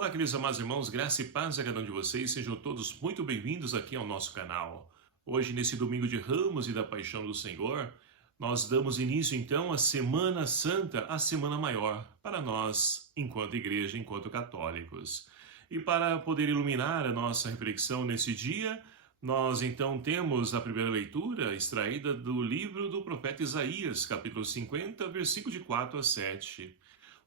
Olá, queridos amados irmãos, graça e paz a cada um de vocês, sejam todos muito bem-vindos aqui ao nosso canal. Hoje, nesse domingo de Ramos e da Paixão do Senhor, nós damos início então à Semana Santa, a Semana Maior, para nós, enquanto igreja, enquanto católicos. E para poder iluminar a nossa reflexão nesse dia, nós então temos a primeira leitura extraída do livro do profeta Isaías, capítulo 50, versículo de 4 a 7.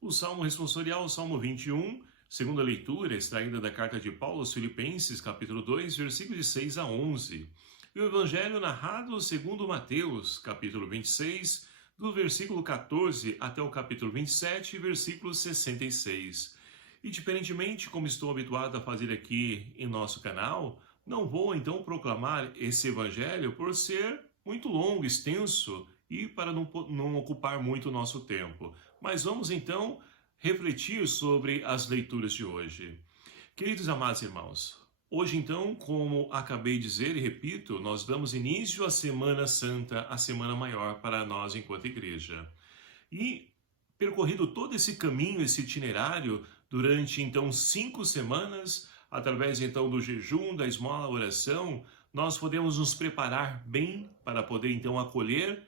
O salmo responsorial, o salmo 21, segunda leitura, extraída da carta de Paulo aos Filipenses, capítulo 2, versículos de 6 a 11. E o evangelho narrado segundo Mateus, capítulo 26, do versículo 14 até o capítulo 27, versículo 66. E diferentemente, como estou habituado a fazer aqui em nosso canal, não vou então proclamar esse evangelho por ser muito longo, extenso e para não ocupar muito o nosso tempo. Mas vamos então refletir sobre as leituras de hoje. Queridos amados irmãos, hoje então, como acabei de dizer e repito, nós damos início à Semana Santa, a Semana Maior para nós enquanto igreja. E percorrido todo esse caminho, esse itinerário, durante então 5 semanas, através então do jejum, da esmola, oração, nós podemos nos preparar bem para poder então acolher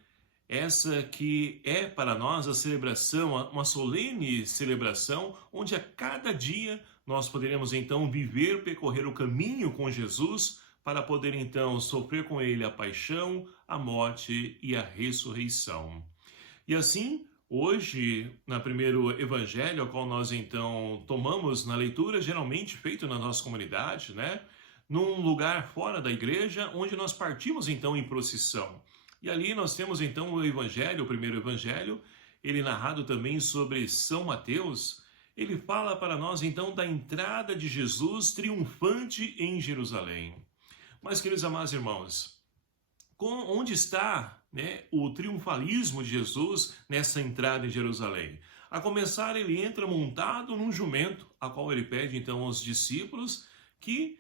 essa que é para nós a celebração, uma solene celebração, onde a cada dia nós poderemos então viver, percorrer o caminho com Jesus, para poder então sofrer com Ele a paixão, a morte e a ressurreição. E assim, hoje, no primeiro evangelho, ao qual nós então tomamos na leitura, geralmente feito na nossa comunidade, né? Num lugar fora da igreja, onde nós partimos então em procissão. E ali nós temos então o evangelho, o primeiro evangelho, ele narrado também sobre São Mateus. Ele fala para nós então da entrada de Jesus triunfante em Jerusalém. Mas, queridos amados irmãos, onde está, né, o triunfalismo de Jesus nessa entrada em Jerusalém? A começar, ele entra montado num jumento, a qual ele pede então aos discípulos que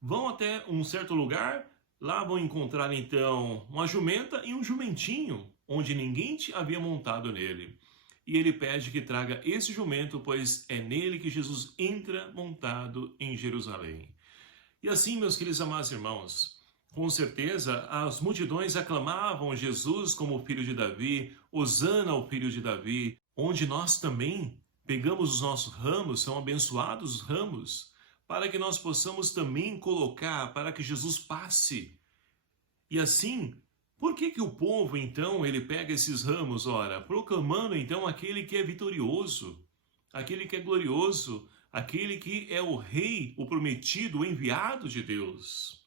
vão até um certo lugar. Lá vão encontrar então uma jumenta e um jumentinho, onde ninguém havia montado nele. E ele pede que traga esse jumento, pois é nele que Jesus entra montado em Jerusalém. E assim, meus queridos amados irmãos, com certeza as multidões aclamavam Jesus como o filho de Davi, Hosana ao filho de Davi, onde nós também pegamos os nossos ramos, são abençoados os ramos, para que nós possamos também colocar, para que Jesus passe. E assim, por que o povo, então, ele pega esses ramos, ora, proclamando, então, aquele que é vitorioso, aquele que é glorioso, aquele que é o rei, o prometido, o enviado de Deus.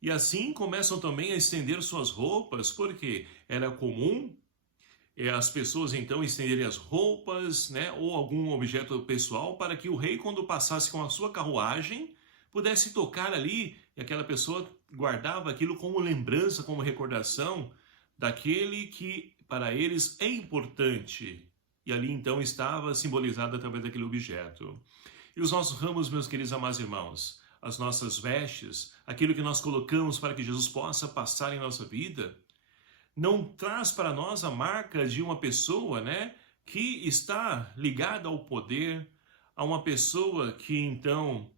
E assim começam também a estender suas roupas, porque era comum as pessoas então estenderem as roupas, né, ou algum objeto pessoal, para que o rei, quando passasse com a sua carruagem, pudesse tocar ali, e aquela pessoa guardava aquilo como lembrança, como recordação daquele que para eles é importante. E ali então estava simbolizado através daquele objeto. E os nossos ramos, meus queridos amados irmãos, as nossas vestes, aquilo que nós colocamos para que Jesus possa passar em nossa vida, não traz para nós a marca de uma pessoa, né, que está ligada ao poder, a uma pessoa que então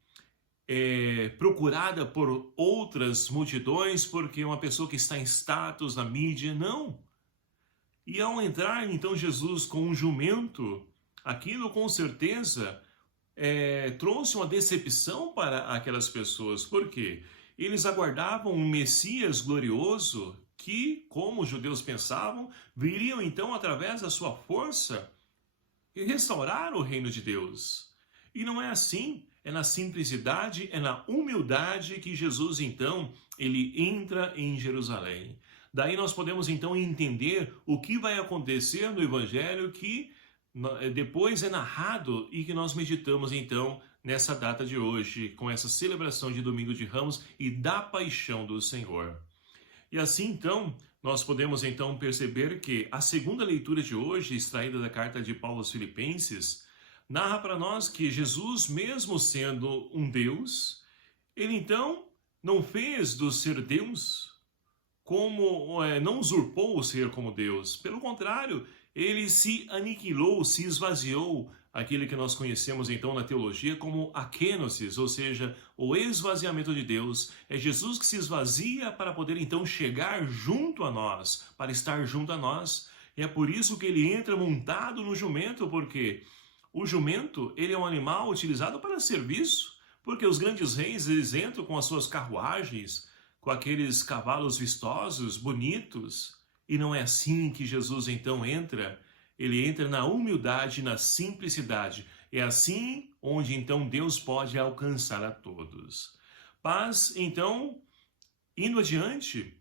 é procurada por outras multidões, porque é uma pessoa que está em status na mídia, não. E ao entrar então Jesus com um jumento, aquilo com certeza trouxe uma decepção para aquelas pessoas, porque eles aguardavam um Messias glorioso, que, como os judeus pensavam, viriam então através da sua força e restaurar o reino de Deus. E não é assim, é na simplicidade, é na humildade que Jesus então, ele entra em Jerusalém. Daí nós podemos então entender o que vai acontecer no evangelho que depois é narrado e que nós meditamos então nessa data de hoje, com essa celebração de Domingo de Ramos e da Paixão do Senhor. E assim, então, nós podemos então perceber que a segunda leitura de hoje, extraída da carta de Paulo aos Filipenses, narra para nós que Jesus, mesmo sendo um Deus, ele então não fez do ser Deus como, não usurpou o ser como Deus. Pelo contrário, ele se aniquilou, se esvaziou, aquele que nós conhecemos então na teologia como a kenosis, ou seja, o esvaziamento de Deus. É Jesus que se esvazia para poder então chegar junto a nós, para estar junto a nós. E é por isso que ele entra montado no jumento, porque o jumento, ele é um animal utilizado para serviço, porque os grandes reis, eles entram com as suas carruagens, com aqueles cavalos vistosos, bonitos, e não é assim que Jesus então entra. Ele entra na humildade, na simplicidade. É assim onde então Deus pode alcançar a todos. Mas então, indo adiante,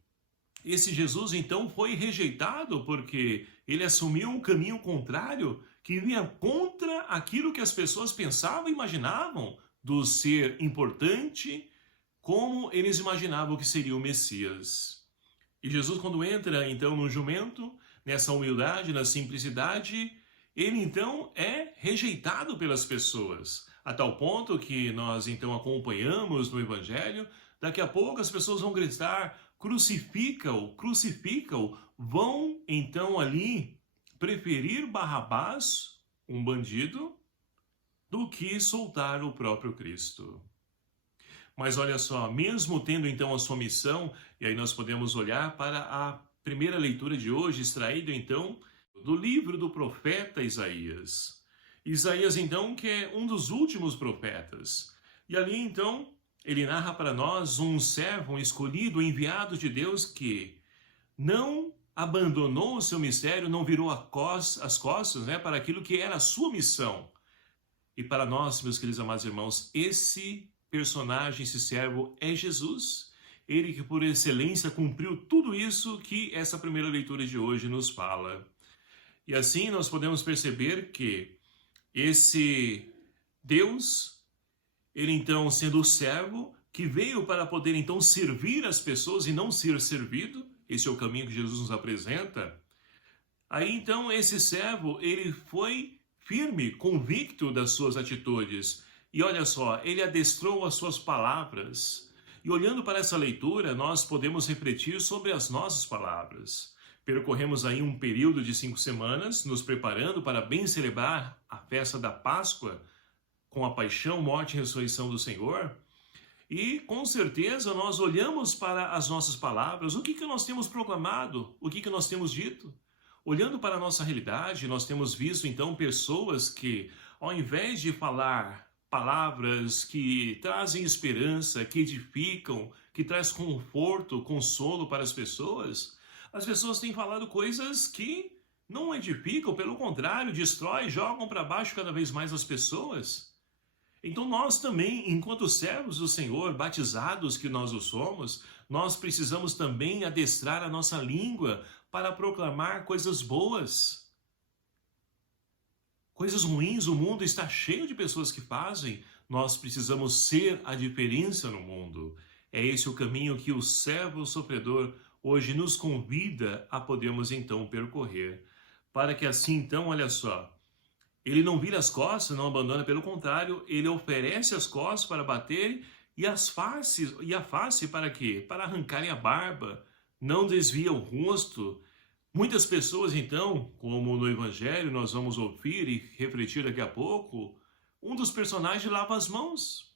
esse Jesus então foi rejeitado porque ele assumiu um caminho contrário que vinha contra aquilo que as pessoas pensavam e imaginavam do ser importante, como eles imaginavam que seria o Messias. E Jesus, quando entra então no jumento, nessa humildade, na simplicidade, ele então é rejeitado pelas pessoas, a tal ponto que nós então acompanhamos no Evangelho. Daqui a pouco as pessoas vão gritar: crucifica-o, crucifica-o. Vão então ali preferir Barrabás, um bandido, do que soltar o próprio Cristo. Mas olha só, mesmo tendo então a sua missão, e aí nós podemos olhar para a primeira leitura de hoje, extraído então do livro do profeta Isaías. Isaías então, que é um dos últimos profetas. E ali então, ele narra para nós um servo, um escolhido, enviado de Deus que não abandonou o seu mistério, não virou as costas, né, para aquilo que era a sua missão. E para nós, meus queridos amados irmãos, esse personagem, esse servo é Jesus. Ele que por excelência cumpriu tudo isso que essa primeira leitura de hoje nos fala. E assim nós podemos perceber que esse Deus, ele então sendo o servo, que veio para poder então servir as pessoas e não ser servido, esse é o caminho que Jesus nos apresenta. Aí então esse servo, ele foi firme, convicto das suas atitudes. E olha só, ele adestrou as suas palavras. E olhando para essa leitura, nós podemos refletir sobre as nossas palavras. Percorremos aí um período de 5 semanas, nos preparando para bem celebrar a festa da Páscoa, com a paixão, morte e ressurreição do Senhor. E com certeza nós olhamos para as nossas palavras, o que nós temos proclamado, o que nós temos dito. Olhando para a nossa realidade, nós temos visto então pessoas que, ao invés de falar palavras que trazem esperança, que edificam, que traz conforto, consolo para as pessoas têm falado coisas que não edificam, pelo contrário, destrói, jogam para baixo cada vez mais as pessoas. Então nós também, enquanto servos do Senhor, batizados que nós o somos, nós precisamos também adestrar a nossa língua para proclamar coisas boas. Coisas ruins, o mundo está cheio de pessoas que fazem. Nós precisamos ser a diferença no mundo. É esse o caminho que o servo sofredor hoje nos convida a podermos então percorrer. Para que assim então, olha só, ele não vira as costas, não abandona, pelo contrário, ele oferece as costas para bater e a face para quê? Para arrancarem a barba, não desvia o rosto. Muitas pessoas, então, como no Evangelho nós vamos ouvir e refletir daqui a pouco, um dos personagens lava as mãos.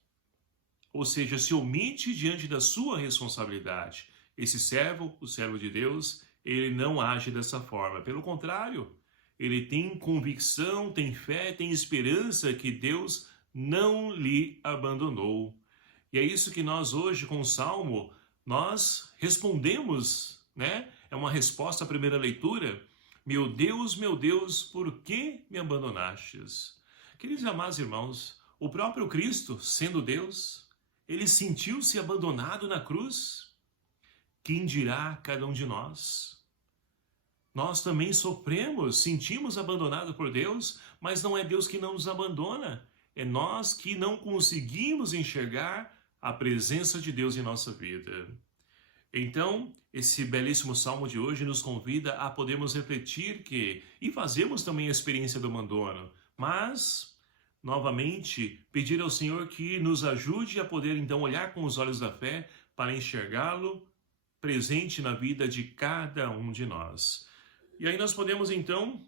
Ou seja, se omite diante da sua responsabilidade. Esse servo, o servo de Deus, ele não age dessa forma. Pelo contrário, ele tem convicção, tem fé, tem esperança que Deus não lhe abandonou. E é isso que nós hoje, com o Salmo, nós respondemos, né? É uma resposta à primeira leitura. Meu Deus, por que me abandonastes? Queridos e amados irmãos, o próprio Cristo, sendo Deus, ele sentiu-se abandonado na cruz. Quem dirá cada um de nós? Nós também sofremos, sentimos abandonado por Deus, mas não é Deus que não nos abandona. É nós que não conseguimos enxergar a presença de Deus em nossa vida. Então, esse belíssimo salmo de hoje nos convida a podermos refletir e fazermos também a experiência do abandono, mas, novamente, pedir ao Senhor que nos ajude a poder então olhar com os olhos da fé para enxergá-lo presente na vida de cada um de nós. E aí nós podemos então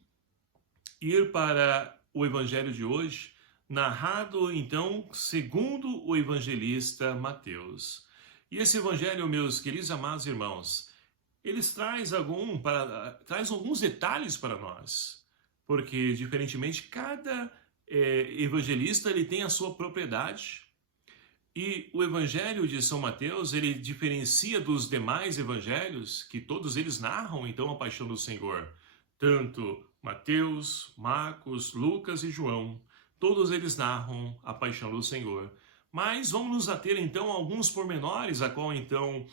ir para o evangelho de hoje, narrado então segundo o evangelista Mateus. E esse evangelho, meus queridos amados irmãos, eles traz alguns detalhes para nós, porque diferentemente cada evangelista ele tem a sua propriedade. E o Evangelho de São Mateus, ele diferencia dos demais evangelhos, que todos eles narram então a paixão do Senhor. Tanto Mateus, Marcos, Lucas e João, todos eles narram a paixão do Senhor. Mas vamos nos ater então a alguns pormenores, a qual então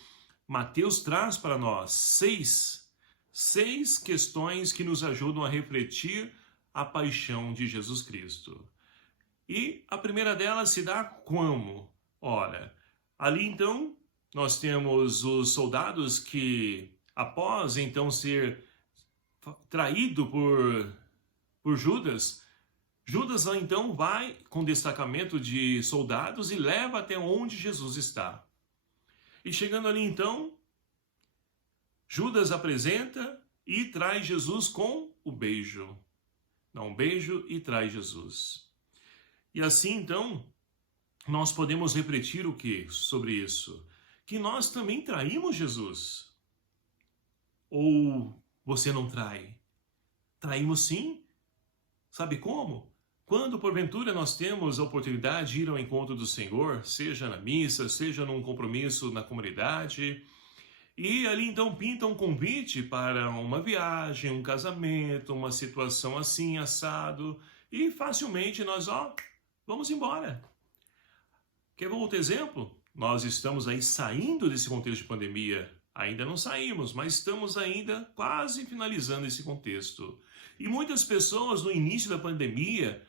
Mateus traz para nós seis questões que nos ajudam a refletir a paixão de Jesus Cristo. E a primeira delas se dá como? Ora, ali então nós temos os soldados que, após então ser traído por Judas, Judas então vai com destacamento de soldados e leva até onde Jesus está. E chegando ali então, Judas apresenta e traz Jesus com o beijo. Dá um beijo e traz Jesus. E assim então, nós podemos refletir o que sobre isso? Que nós também traímos Jesus. Ou você não trai? Traímos sim. Sabe como? Quando porventura nós temos a oportunidade de ir ao encontro do Senhor, seja na missa, seja num compromisso na comunidade, e ali então pinta um convite para uma viagem, um casamento, uma situação assim, assado, e facilmente nós, vamos embora. Quer ver outro exemplo? Nós estamos aí saindo desse contexto de pandemia. Ainda não saímos, mas estamos ainda quase finalizando esse contexto. E muitas pessoas no início da pandemia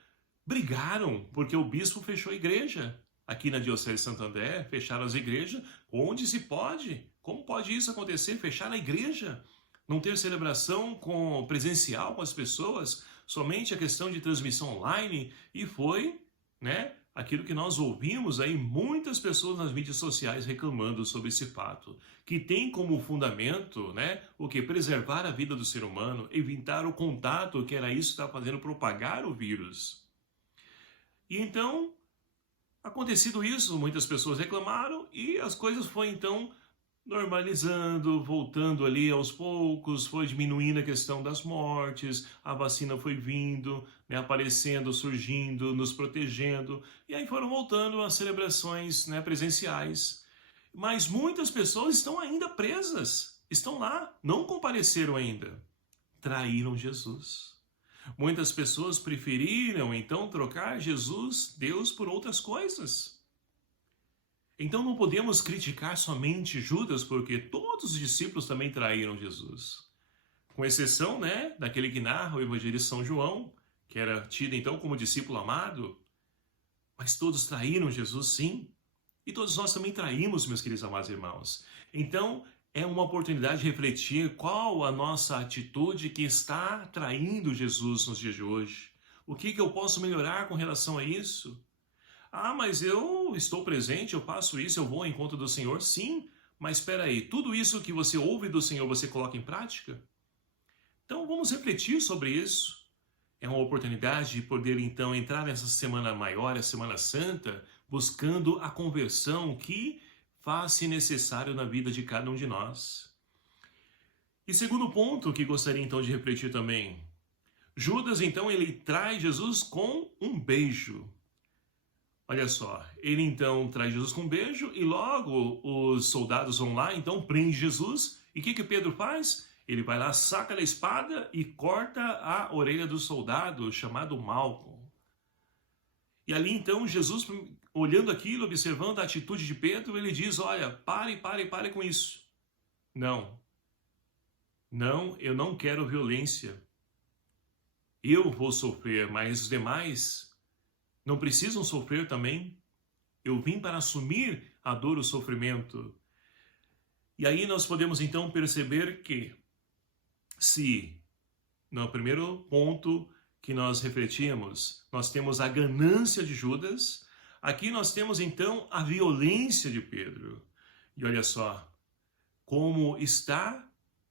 brigaram porque o bispo fechou a igreja. Aqui na Diocese de Santo André, fecharam as igrejas. Onde se pode? Como pode isso acontecer? Fechar a igreja? Não ter celebração presencial com as pessoas? Somente a questão de transmissão online? E foi, aquilo que nós ouvimos aí, muitas pessoas nas mídias sociais reclamando sobre esse fato, que tem como fundamento, o que? Preservar a vida do ser humano, evitar o contato, que era isso que estava fazendo propagar o vírus. E então, acontecido isso, muitas pessoas reclamaram e as coisas foram então normalizando, voltando ali aos poucos, foi diminuindo a questão das mortes, a vacina foi vindo, aparecendo, surgindo, nos protegendo, e aí foram voltando as celebrações presenciais. Mas muitas pessoas estão ainda presas, estão lá, não compareceram ainda, traíram Jesus. Muitas pessoas preferiram então trocar Jesus, Deus, por outras coisas. Então não podemos criticar somente Judas, porque todos os discípulos também traíram Jesus. Com exceção, daquele que narra o evangelista São João, que era tido então como discípulo amado. Mas todos traíram Jesus, sim. E todos nós também traímos, meus queridos amados irmãos. Então é uma oportunidade de refletir qual a nossa atitude que está traindo Jesus nos dias de hoje. O que eu posso melhorar com relação a isso? Mas eu estou presente, eu faço isso, eu vou ao encontro do Senhor, sim, mas espera aí, tudo isso que você ouve do Senhor, você coloca em prática? Então vamos refletir sobre isso. É uma oportunidade de poder então entrar nessa semana maior, a Semana Santa, buscando a conversão que faz-se necessário na vida de cada um de nós. E segundo ponto que gostaria então de refletir também, Judas então ele traz Jesus com um beijo. Olha só, ele então traz Jesus com um beijo e logo os soldados vão lá, então prende Jesus. E o que Pedro faz? Ele vai lá, saca da espada e corta a orelha do soldado chamado Malco. E ali então Jesus, olhando aquilo, observando a atitude de Pedro, ele diz, olha, pare com isso. Não, eu não quero violência. Eu vou sofrer, mas os demais não precisam sofrer também? Eu vim para assumir a dor, o sofrimento. E aí nós podemos então perceber que, se no primeiro ponto que nós refletimos, nós temos a ganância de Judas, aqui nós temos então a violência de Pedro. E olha só, como está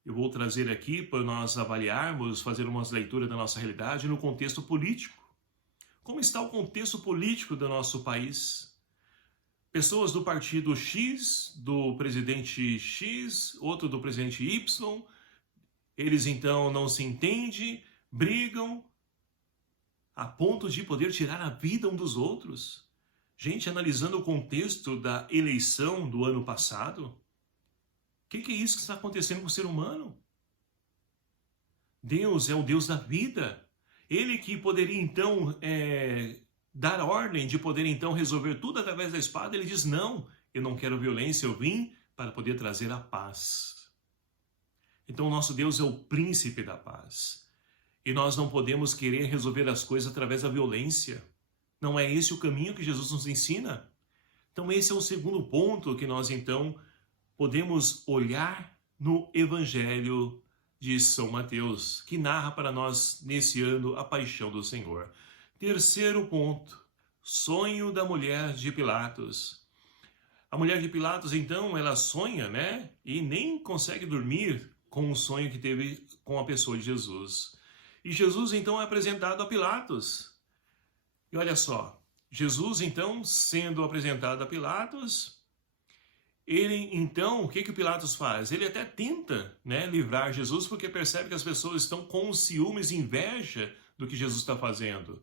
eu vou trazer aqui para nós avaliarmos, fazer umas leituras da nossa realidade no contexto político. Como está o contexto político do nosso país? Pessoas do partido X, do presidente X, outro do presidente Y, eles então não se entendem, brigam, a ponto de poder tirar a vida um dos outros. Gente, analisando o contexto da eleição do ano passado, o que é isso que está acontecendo com o ser humano? Deus é o Deus da vida. Ele que poderia então dar ordem de poder então resolver tudo através da espada, ele diz, não, eu não quero violência, eu vim para poder trazer a paz. Então o nosso Deus é o príncipe da paz. E nós não podemos querer resolver as coisas através da violência. Não é esse o caminho que Jesus nos ensina? Então esse é o segundo ponto que nós então podemos olhar no Evangelho de São Mateus, que narra para nós nesse ano a paixão do Senhor. Terceiro ponto, sonho da mulher de Pilatos. A mulher de Pilatos então, ela sonha, né? E nem consegue dormir com o sonho que teve com a pessoa de Jesus. E Jesus então é apresentado a Pilatos. E olha só, Jesus então sendo apresentado a Pilatos, ele então, o que o Pilatos faz? Ele até tenta, né, livrar Jesus, porque percebe que as pessoas estão com ciúmes e inveja do que Jesus está fazendo,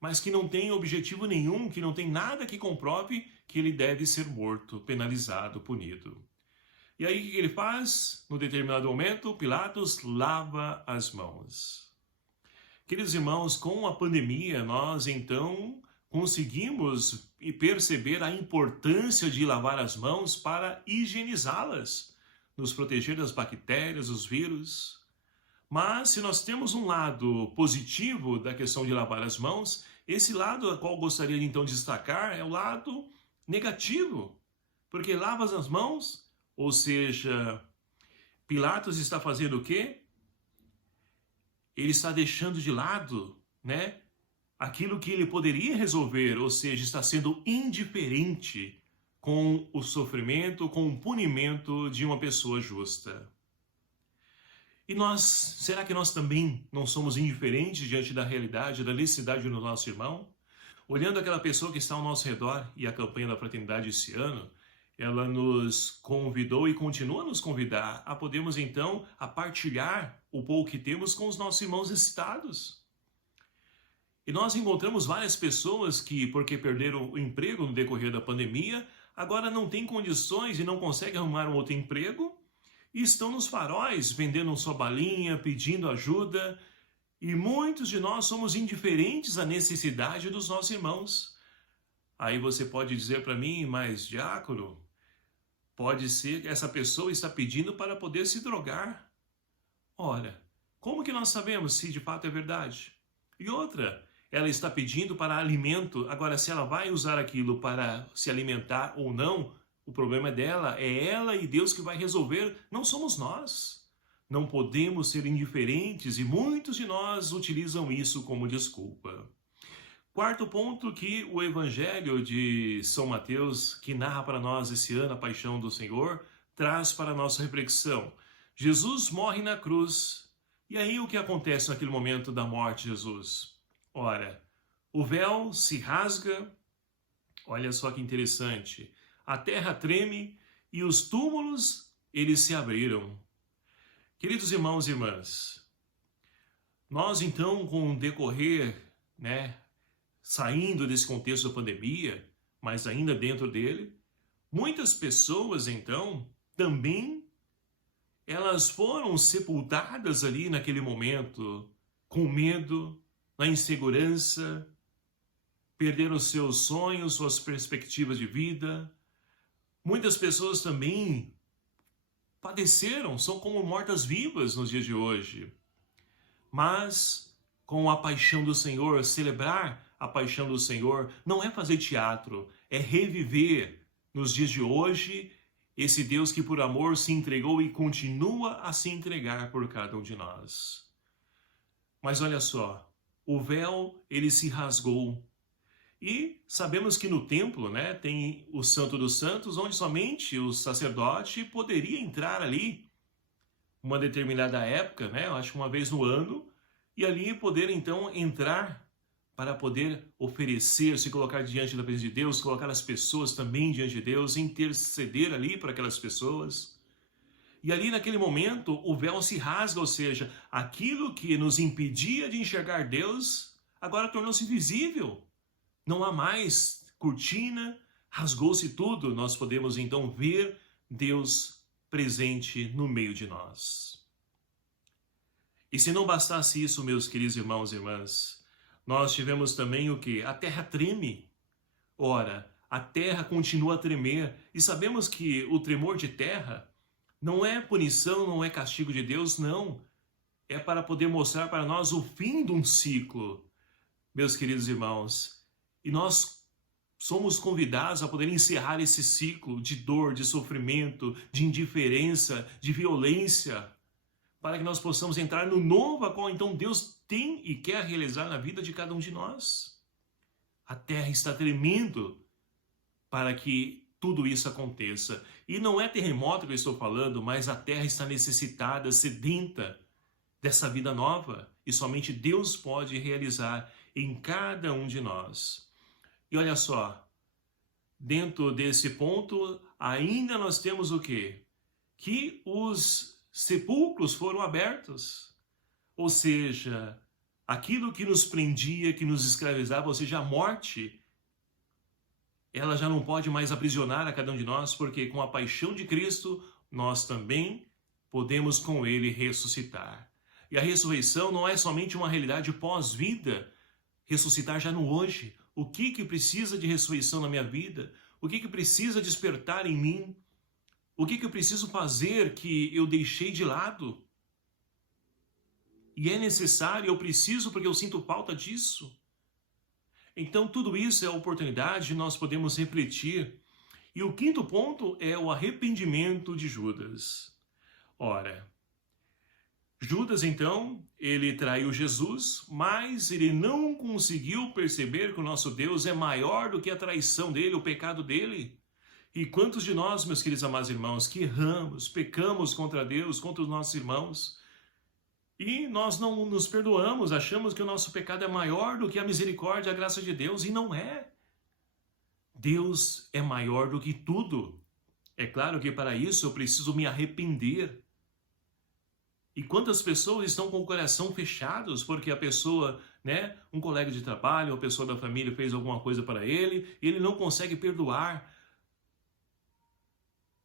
mas que não tem objetivo nenhum, que não tem nada que comprove que ele deve ser morto, penalizado, punido. E aí o que ele faz? No determinado momento, Pilatos lava as mãos. Queridos irmãos, com a pandemia, nós então conseguimos perceber a importância de lavar as mãos para higienizá-las, nos proteger das bactérias, dos vírus. Mas se nós temos um lado positivo da questão de lavar as mãos, esse lado a qual gostaria então de destacar é o lado negativo, porque lava as mãos, ou seja, Pilatos está fazendo o quê? Ele está deixando de lado, né, aquilo que ele poderia resolver, ou seja, está sendo indiferente com o sofrimento, com o punimento de uma pessoa justa. E nós, será que nós também não somos indiferentes diante da realidade, da necessidade do nosso irmão? Olhando aquela pessoa que está ao nosso redor, e a campanha da fraternidade esse ano, ela nos convidou e continua a nos convidar a podermos então a partilhar o pouco que temos com os nossos irmãos necessitados. E nós encontramos várias pessoas que, porque perderam o emprego no decorrer da pandemia, agora não têm condições e não conseguem arrumar um outro emprego e estão nos faróis vendendo sua balinha, pedindo ajuda. E muitos de nós somos indiferentes à necessidade dos nossos irmãos. Aí você pode dizer para mim, mas diácono, pode ser que essa pessoa está pedindo para poder se drogar. Ora, como que nós sabemos se de fato é verdade? E outra, ela está pedindo para alimento. Agora, se ela vai usar aquilo para se alimentar ou não, o problema é dela, é ela e Deus que vai resolver, não somos nós. Não podemos ser indiferentes e muitos de nós utilizam isso como desculpa. Quarto ponto que o Evangelho de São Mateus, que narra para nós esse ano a paixão do Senhor, traz para a nossa reflexão. Jesus morre na cruz. E aí o que acontece naquele momento da morte de Jesus? Ora, o véu se rasga, olha só que interessante, a terra treme e os túmulos, eles se abriram. Queridos irmãos e irmãs, nós então com o decorrer, né, saindo desse contexto da pandemia, mas ainda dentro dele, muitas pessoas então também elas foram sepultadas ali naquele momento, com medo, na insegurança, perderam seus sonhos, suas perspectivas de vida. Muitas pessoas também padeceram, são como mortas-vivas nos dias de hoje. Mas com a paixão do Senhor, celebrar a paixão do Senhor não é fazer teatro, é reviver nos dias de hoje esse Deus que por amor se entregou e continua a se entregar por cada um de nós. Mas olha só, o véu ele se rasgou. E sabemos que no templo, né, tem o Santo dos Santos, onde somente o sacerdote poderia entrar ali. uma determinada época, né? Eu acho que uma vez no ano, e ali poder então entrar para poder oferecer, se colocar diante da presença de Deus, colocar as pessoas também diante de Deus, interceder ali para aquelas pessoas. E ali naquele momento o véu se rasga, ou seja, aquilo que nos impedia de enxergar Deus agora tornou-se visível. Não há mais cortina, rasgou-se tudo. Nós podemos então ver Deus presente no meio de nós. E se não bastasse isso, meus queridos irmãos e irmãs, nós tivemos também o que? A terra treme. Ora, a terra continua a tremer. E sabemos que o tremor de terra não é punição, não é castigo de Deus, não. É para poder mostrar para nós o fim de um ciclo, meus queridos irmãos. E nós somos convidados a poder encerrar esse ciclo de dor, de sofrimento, de indiferença, de violência, para que nós possamos entrar no novo a qual então Deus tem e quer realizar na vida de cada um de nós. A terra está tremendo para que tudo isso aconteça. E não é terremoto que eu estou falando, mas a terra está necessitada, sedenta dessa vida nova. E somente Deus pode realizar em cada um de nós. E olha só, dentro desse ponto, ainda nós temos o quê? Que os sepulcros foram abertos. Ou seja, aquilo que nos prendia, que nos escravizava, ou seja, a morte, ela já não pode mais aprisionar a cada um de nós, porque com a paixão de Cristo, nós também podemos com Ele ressuscitar. E a ressurreição não é somente uma realidade pós-vida, ressuscitar já no hoje. O que precisa de ressurreição na minha vida? O que precisa despertar em mim? O que eu preciso fazer que eu deixei de lado? E é necessário, eu preciso porque eu sinto falta disso. Então tudo isso é a oportunidade de nós podemos refletir. E o quinto ponto é o arrependimento de Judas. Ora, Judas então, ele traiu Jesus, mas ele não conseguiu perceber que o nosso Deus é maior do que a traição dele, o pecado dele. E quantos de nós, meus queridos amados irmãos, que erramos, pecamos contra Deus, contra os nossos irmãos, e nós não nos perdoamos, achamos que o nosso pecado é maior do que a misericórdia, a graça de Deus, e não é. Deus é maior do que tudo. É claro que para isso eu preciso me arrepender. E quantas pessoas estão com o coração fechados porque a pessoa, né, um colega de trabalho, uma pessoa da família fez alguma coisa para ele e ele não consegue perdoar.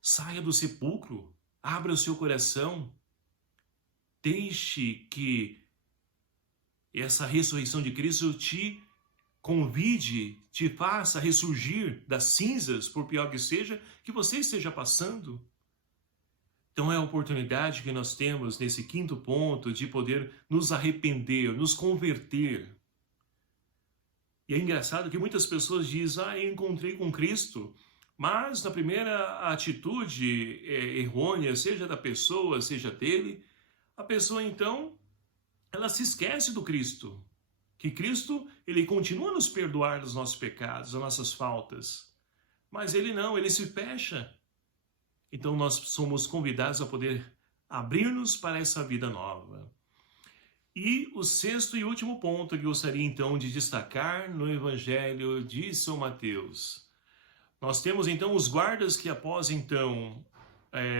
Saia do sepulcro, abra o seu coração, deixe que essa ressurreição de Cristo te convide, te faça ressurgir das cinzas, por pior que seja, que você esteja passando. Então é a oportunidade que nós temos nesse quinto ponto de poder nos arrepender, nos converter. E é engraçado que muitas pessoas dizem, eu encontrei com Cristo, mas na primeira atitude errônea, seja da pessoa, seja dele, a pessoa então, ela se esquece do Cristo. Que Cristo, ele continua a nos perdoar dos nossos pecados, das nossas faltas. Mas ele não, ele se fecha. Então nós somos convidados a poder abrir-nos para essa vida nova. E o sexto e último ponto que eu gostaria então de destacar no Evangelho de São Mateus. Nós temos então os guardas que após então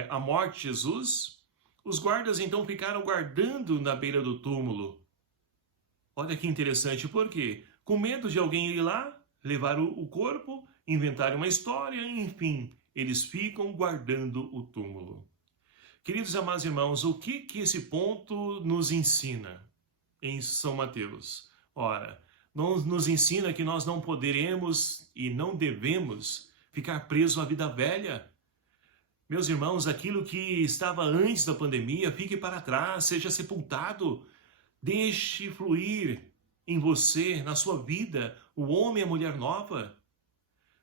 a morte de Jesus, os guardas então ficaram guardando na beira do túmulo. Olha que interessante, por quê? Com medo de alguém ir lá, levar o corpo, inventar uma história, enfim, eles ficam guardando o túmulo. Queridos amados irmãos, o que esse ponto nos ensina em São Mateus? Ora, nos ensina que nós não poderemos e não devemos ficar presos à vida velha. Meus irmãos, aquilo que estava antes da pandemia, fique para trás, seja sepultado. Deixe fluir em você, na sua vida, o homem e a mulher nova.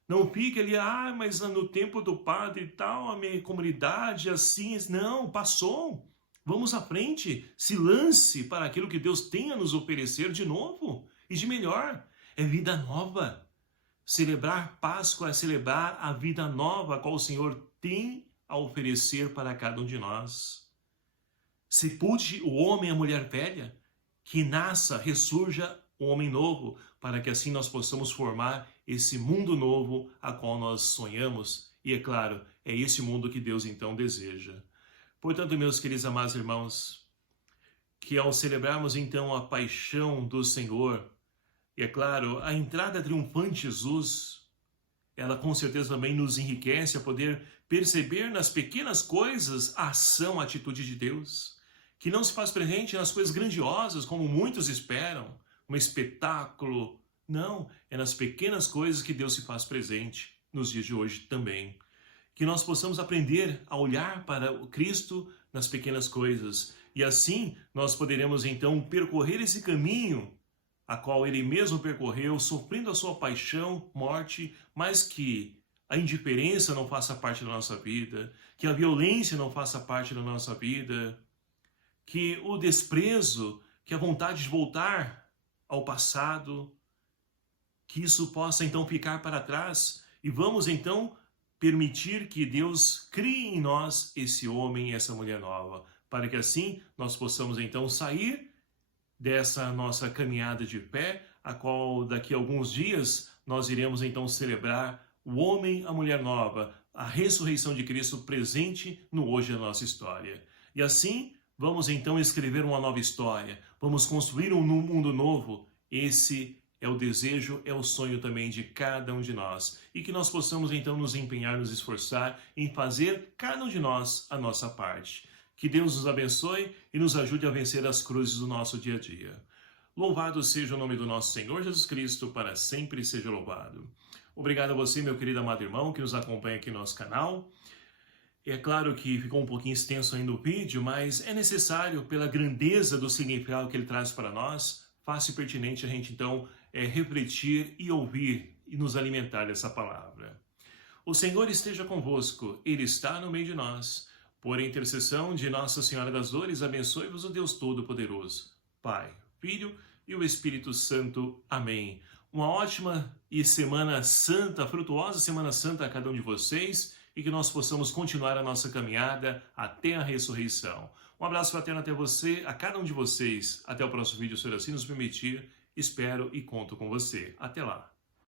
Não fique ali, mas no tempo do padre e tal, a minha comunidade assim. Não, passou. Vamos à frente. Se lance para aquilo que Deus tem a nos oferecer de novo e de melhor. É vida nova. Celebrar Páscoa é celebrar a vida nova a qual o Senhor tem a oferecer para cada um de nós. sepulte o homem e a mulher velha, que nasça, ressurja o homem novo, para que assim nós possamos formar esse mundo novo a qual nós sonhamos. E é claro, é esse mundo que Deus então deseja. Portanto, meus queridos amados irmãos, que ao celebrarmos então a paixão do Senhor, e é claro, a entrada triunfante de Jesus, ela com certeza também nos enriquece a poder perceber nas pequenas coisas a ação, a atitude de Deus, que não se faz presente nas coisas grandiosas, como muitos esperam, um espetáculo. Não, é nas pequenas coisas que Deus se faz presente, nos dias de hoje também. Que nós possamos aprender a olhar para o Cristo nas pequenas coisas, e assim nós poderemos então percorrer esse caminho a qual ele mesmo percorreu, sofrendo a sua paixão, morte, mas que a indiferença não faça parte da nossa vida, que a violência não faça parte da nossa vida, que o desprezo, que a vontade de voltar ao passado, que isso possa então ficar para trás, e vamos então permitir que Deus crie em nós esse homem e essa mulher nova, para que assim nós possamos então sair dessa nossa caminhada de fé, a qual daqui a alguns dias nós iremos então celebrar o homem, a mulher nova, a ressurreição de Cristo presente no hoje da nossa história. E assim, vamos então escrever uma nova história, vamos construir um mundo novo. Esse é o desejo, é o sonho também de cada um de nós. E que nós possamos então nos empenhar, nos esforçar em fazer cada um de nós a nossa parte. Que Deus nos abençoe e nos ajude a vencer as cruzes do nosso dia a dia. Louvado seja o nome do nosso Senhor Jesus Cristo, para sempre seja louvado. Obrigado a você, meu querido amado irmão, que nos acompanha aqui no nosso canal. É claro que ficou um pouquinho extenso ainda o vídeo, mas é necessário, pela grandeza do significado que ele traz para nós, fácil e pertinente a gente então refletir e ouvir e nos alimentar dessa palavra. O Senhor esteja convosco, Ele está no meio de nós. Por intercessão de Nossa Senhora das Dores, abençoe-vos o Deus Todo-Poderoso, Pai, Filho e o Espírito Santo. Amém. Uma ótima e semana santa, frutuosa semana santa a cada um de vocês e que nós possamos continuar a nossa caminhada até a ressurreição. Um abraço fraterno até você, a cada um de vocês. Até o próximo vídeo, se assim nos permitir. Espero e conto com você. Até lá.